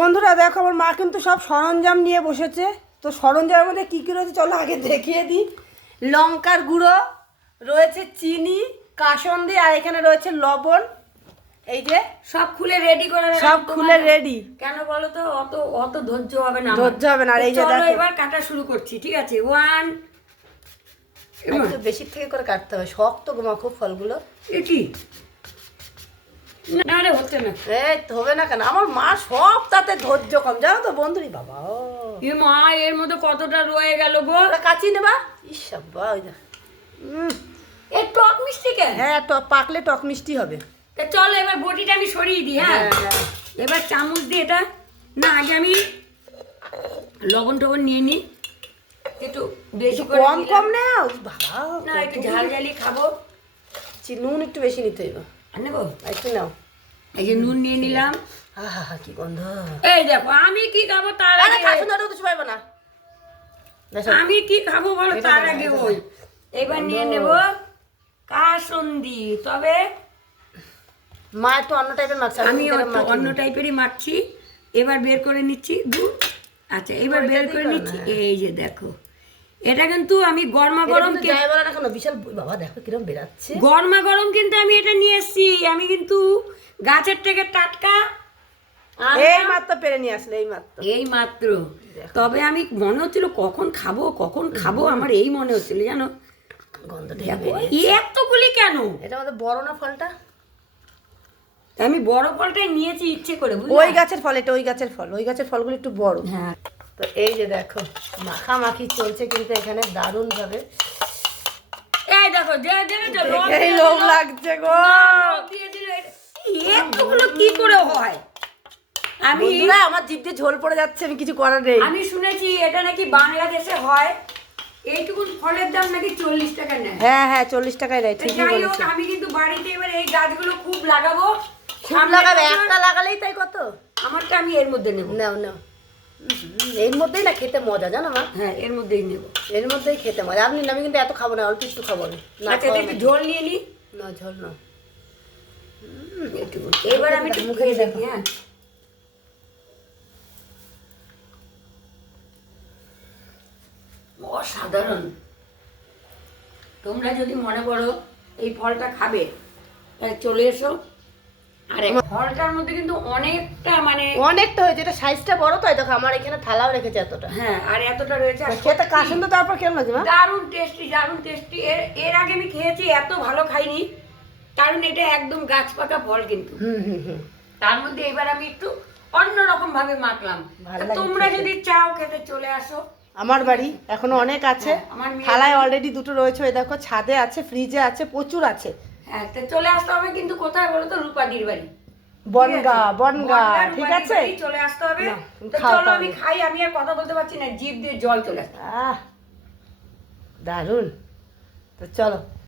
বন্ধুরা দেখো আমার মা কিন্তু সব সরঞ্জাম নিয়ে বসেছে। তো সরঞ্জামের মধ্যে কী কী রয়েছে চলো আগে দেখিয়ে দিই। লঙ্কার গুঁড়ো রয়েছে চিনি কাসন্দি আর এখানে রয়েছে লবণ। এই যে সব খুলে রেডি করে সব। খুলে রেডি কেন বলো তো? অত অত ধৈর্য হবে না ধৈর্য হবে না, আর এই যে দেখো। এবার কাটা শুরু করছি ঠিক আছে? ওয়ান একটু বেশি থেকে করে কাটতে হবে শক্ত গোমা খুব ফলগুলো। এটি না রে হচ্ছে না। এই তো হবে না কেন? আমার মা সব তাতে ধৈর্য কম। জানো তো বন্ধুরি বাবা ও। এ মা এর মধ্যে কতটা রয়ে গেল গো? কাচি নেবা। ইস বাবা ওই দেখ। উম, এ টক মিষ্টি হ্যাঁ টক পাকলে টক মিষ্টি হবে। তা চলো এবার বটিটা আমি সরিয়ে দিই হ্যাঁ? হ্যাঁ, হ্যাঁ। এবার চামচ দিয়ে এটা না আগে আমি লবণ টবণ নিয়ে নিই। একটু বেশি কম। কম নাও। বাবা না একটু ঝাল ঝালি। খাব। নুন একটু বেশি নিতে হইব আর নেব একটু নাও। এই যে নুন নিয়ে নিলাম। আহা কি গন্ধ। এই দেখো আমি কি খাব তার আগে? কাশুন ধরে কিছু পাইবো না। আমি কি খাব বলো তার আগে ওই এবার নিয়ে নেব কাসন্দি তবে মা একটু অন্য টাইপের আমি অন্য টাইপেরই মাখছি। এবার বের করে নিচ্ছি দুধ আচ্ছা এবার বের করে নিচ্ছি। এই যে দেখো। এটা কিন্তু আমি গরমা গরম বিশাল বাবা দেখো কিরম বেরাচ্ছে গরমা গরম কিন্তু আমি এটা নিয়ে এসেছি। আমি কিন্তু গাছের থেকে টাটকা। এই মাত্র পেরে নিয়ে আসলে এই মাত্র। এই মাত্র। তবে আমি মনে হচ্ছিল কখন খাব কখন খাব আমার এই মনে হচ্ছিল জানো? এতগুলি কেন? এটা আমাদের বড় না ফলটা? আমি বড় ফলটাই নিয়েছি ইচ্ছে করে ওই গাছের ফল এটা ওই গাছের ফল। ওই গাছের ফলগুলো একটু বড়। হ্যাঁ। তো এই যে দেখো মাখামাখি চলছে কিন্তু এখানে দারুণ ভাবে এই দেখো যে এই লোক লাগছে গো। এতগুলো কি করে হয়? আমি আমার জিভ দিয়ে ঝোল পড়ে যাচ্ছে আমি কিছু করার নেই। আমি শুনেছি এটা নাকি বাংলাদেশে হয়। এইটুকুন ফলের দাম নাকি চল্লিশ টাকা নেয়। হ্যাঁ হ্যাঁ চল্লিশ টাকায় নেয় ঠিকই হোক বলেছে। আমি কিন্তু বাড়িতে এবার এই গাছগুলো খুব লাগাবো। খুব লাগাবে একটা লাগালেই তাই কত? আমারটা আমি এর মধ্যে নেব। নাও নাও। এর মধ্যেই না খেতে মজা জানো মা? হ্যাঁ এর মধ্যেই নেব। এর মধ্যেই খেতে মজা। আপনি আমি কিন্তু এত খাব না অল্প একটু খাব আমি। না আচ্ছা একটু ঝোল নিয়ে নি। না ঝোল না। এবার আমি একটু মুখে দেখো। হ্যাঁ। অসাধারণ। তোমরা যদি মনে করো এই ফলটা খাবে চলে এসো। আর এই ফলটার মধ্যে কিন্তু অনেকটা মানে অনেকটা হয়েছে এটা সাইজটা বড় তো দেখো আমার এখানে থালাও রেখেছে এতটা। হ্যাঁ আর এতটা রয়েছে আর খেতে কাশুন তো তারপর কেমন লাগছে দারুণ টেস্টি দারুণ টেস্টি এর এর আগে আমি খেয়েছি এত ভালো খাইনি কারণ এটা একদম গাছ পাকা ফল কিন্তু। হুম হুম হুম। তার মধ্যে এবার আমি একটু অন্যরকম ভাবে মাখলাম তোমরা যদি চাও খেতে চলে আসো। আমার বাড়ি এখনও অনেক আছে। হ্যাঁ, আমার থালায় অলরেডি দুটো রয়েছে দেখো ছাদে আছে ফ্রিজে আছে প্রচুর আছে। হ্যাঁ তো চলে আসতে হবে কিন্তু কোথায় বলো তো? রূপাদির বাড়ি। বনগা বনগা ঠিক আছে? চলে আসতে হবে। তো চলো আমি খাই আমি আর কথা বলতে পারছি না জিভ দিয়ে জল চলে আসছে। আহ দারুণ। তো চলো।